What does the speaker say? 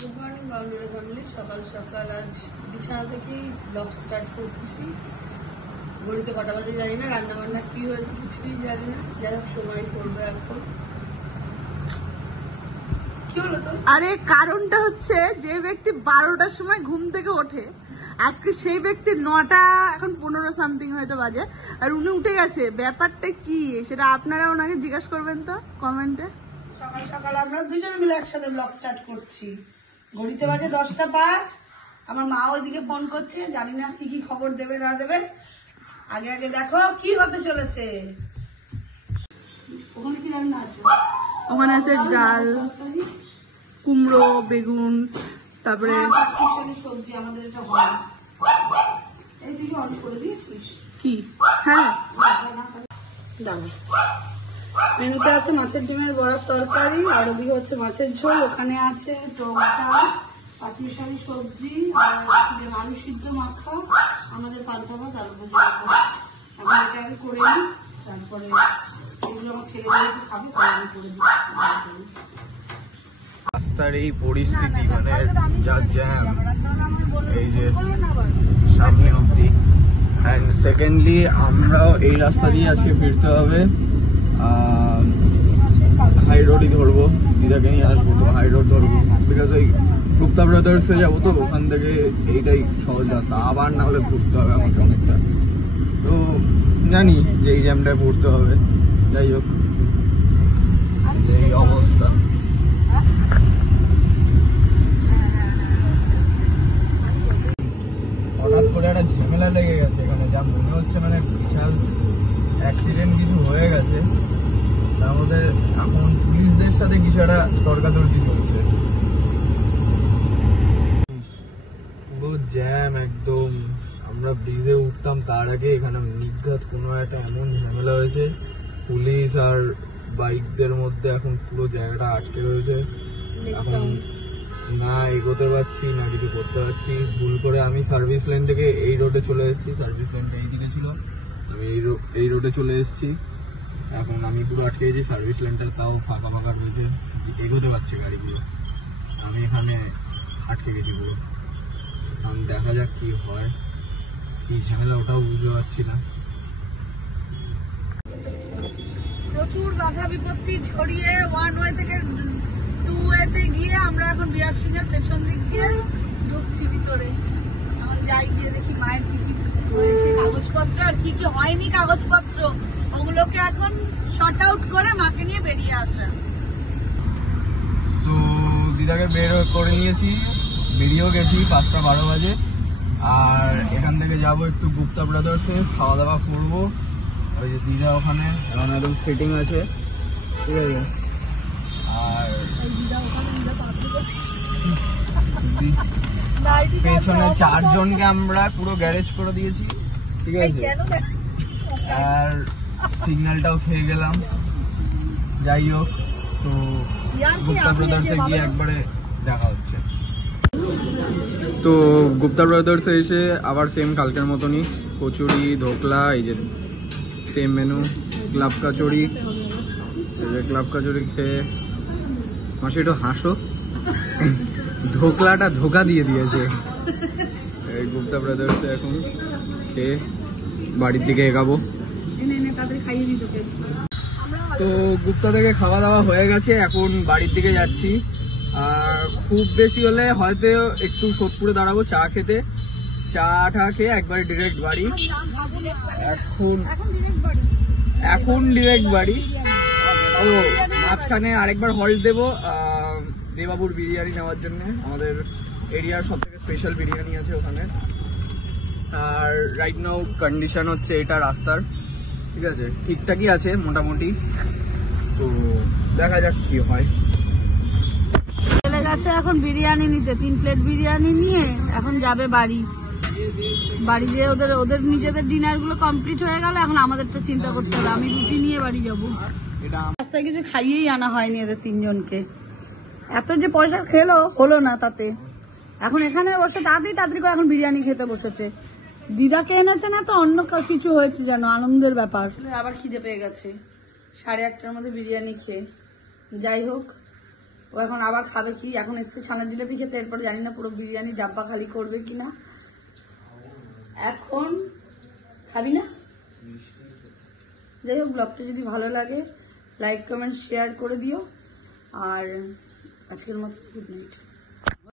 Good morning boundary family. সকাল সকাল আজ বিছানা থেকেই ব্লগ স্টার্ট করছি। ঘড়িতে কটা বাজে জানি না, রান্না বান্না কি হয়েছে কিছুই জানি না। যাই হোক সময় করবো এখন। কি হলো তো? আরে কারণটা হচ্ছে যে ব্যক্তি 12টার সময় ঘুম থেকে ওঠে, আজকে সেই ব্যক্তি 9টা এখন 15 সামথিং হয়তো বাজে, আর উনি উঠে গেছে। ব্যাপারটা কি সেটা আপনারা ওনাকে জিজ্ঞাসা করবেন তো কমেন্টে। সকাল সকাল আমরা দুজনে মিলে একসাথে ব্লগ স্টার্ট করছি। ঘড়িতে বাজে 10টা 5। আমার মা ওইদিকে ফোন করছে, জানি না কি কি খবর দেবে না দেবে। আগে আগে দেখো কি হতে চলেছে। ওখানে কি রান্না আছে? ওখানে আছে ডাল, কুমড়ো, বেগুন, তারপরে সবজি। আমাদের এটা হয় এইদিকে অন করে দিয়েছিস কি? হ্যাঁ, জানো মেনুতে আছে মাছের ডিমের বড়ার তরকারি, আর ওদিকে হচ্ছে মাছের ঝোল। ওখানে আছে টোটা, পাঁচমিশালি সবজি, আর আলু সিদ্ধ মাখা। আমাদের পান্তা ভাত, আলু ভাজা। এখন এটা আগে করে নিই, তারপরে এগুলো আমার ছেলেদেরকে খাবে, তাই আমি করে দিচ্ছি। রাস্তার এই পরিস্থিতি, মানে যা জ্যাম, এই যে সামনে অব্দি। অ্যান্ড সেকেন্ডলি আমরাও এই রাস্তা দিয়ে আজকে ফিরতে হবে। হাই রোডই ধরবো, দিদাকে নিয়ে আসবো তো হাই রোড ধরবো, বিকজ ওই গুপ্তা ব্রাদার্সে যাবো তো ওখান থেকে এইটাই সহজ রাস্তা। আবার না হলে ঘুরতে হবে আমাকে অনেকটা, তো জানি যে এই জ্যামটায় পড়তে হবে। যাই হোক, এই অবস্থা। হঠাৎ করে একটা ঝামেলা লেগে গেছে এখানে, যা মনে হচ্ছে মানে বিশাল অ্যাক্সিডেন্ট কিছু হয়ে গেছে। তার মধ্যে এখন পুলিশদের সাথে কিছু একটা তর্কাতর্কি চলছে। পুরো জ্যাম একদম। আমরা ব্রিজে উঠতাম তার আগে এখানে নিঘাত কোনো একটা এমন ঝামেলা হয়েছে। পুলিশ আর বাইকদের মধ্যে এখন পুরো জায়গাটা আটকে রয়েছে। এখন না এগোতে পারছি না কিছু করতে পারছি। ভুল করে আমি সার্ভিস লেন থেকে এই রোডে চলে এসেছি, সার্ভিস লেনটা এইদিকে ছিল, আমি এই রোডে চলে এসেছি। এখন আমি পুরো আটকে গেছি, সার্ভিস লেনটা তাও ফাঁকা ফাঁকা রয়েছে, এগোতে পারছে গাড়িগুলো, আমি এখানে আটকে গেছি পুরো। এখন দেখা যাক কি হয়, কি ঝামেলা ওটাও বুঝতে পারছি না। প্রচুর বাধা বিপত্তি ছড়িয়ে 1 ওয়ে থেকে 2 ওয়েতে গিয়ে আমরা এখন বিআরসি এর পেছন দিক দিয়ে ঢুকছি ভিতরে। এখন যাই গিয়ে দেখি মায়ের কি কি হয়েছে কাগজপত্র আর কি কি হয়নি কাগজপত্র, ওগুলোকে এখন শর্ট আউট করে মাকে নিয়ে বেরিয়ে আসা। তো দিদাকে বের করে নিয়েছি, বেরিয়েও গেছি 5টা 12 বাজে। আর এখান থেকে যাবো একটু গুপ্তা ব্রাদার্সে, খাওয়া দাওয়া করবো। ওই যে দিদা ওখানে এখন একদম ফিটিং আছে, ঠিক আছে। আর পেছনে 4 জনকে আমরা পুরো গ্যারেজ করে দিয়েছি, ঠিক আছে। আর সিগন্যালটাও খেয়ে গেলাম। যাই হোক, তো গুপ্তা ব্রাদার্সে গিয়ে একবারে দেখা হচ্ছে। তো গুপ্তা ব্রাদার্সে এসে আবার সেম কালকের মতনই কচুরি, ধোকলা, এই যে same menu, club kachori. Club kachori খেয়ে মাসি একটু হাসো, ধোকলাটা ধোকা দিয়ে দিয়েছে। এই গুপ্তা ব্রাদার্সে এখন খেয়ে বাড়ির দিকে এগাবো। তো গুপ্তা থেকে খাওয়া দাওয়া হয়ে গেছে, এখন বাড়ির দিকে যাচ্ছি। আর খুব বেশি হলে হয়তো একটু সোদপুরে দাঁড়াবো চা খেতে, চা খেয়ে একবারে ডিরেক্ট বাড়ি। এখন ডিরেক্ট বাড়ি। ও মাঝখানে আরেকবার হল্ট দেবো দেবাবুর বিরিয়ানি নেওয়ার জন্য, আমাদের এরিয়ার সব থেকে স্পেশাল বিরিয়ানি আছে ওখানে। আর রাইট নাও কন্ডিশন হচ্ছে এটা রাস্তার, ঠিক আছে, ঠিকঠাকই আছে মোটামুটি। তো দেখা যাক কি হয়। চলে গেছে এখন বিরিয়ানি নিতে, 3 প্লেট বিরিয়ানি নিয়ে এখন যাবে বাড়ি। বাড়ি যেয়ে ওদের নিজেদের ডিনার গুলো কমপ্লিট হয়ে গেল, এখন আমাদেরটা চিন্তা করতে হবে। আমি রুটি নিয়ে বাড়ি যাবো। রাস্তায় কিছু খাইয়েই আনা হয়নি এদের 3 জনকে। এত যে পয়সা খেলো হলো না তাতে, এখন এখানে বসে তাড়াতাড়ি করে এখন বিরিয়ানি খেতে বসেছে। দিদাকে এনেছে না তো অন্য কিছু হয়েছে যেন, আনন্দের ব্যাপার। আবার খিদে পেয়ে গেছে 8:30টার মধ্যে বিরিয়ানি খেয়ে। যাই হোক, ও এখন আবার খাবে কি, এখন এসছে ছানা জিলাপি খেতে, এরপর জানি না পুরো বিরিয়ানি ডাব্বা খালি করবে কিনা। এখন খাবি না? যাই হোক, ব্লগটা যদি ভালো লাগে লাইক কমেন্ট শেয়ার করে দিও, আর আজকের মতো গুড নাইট।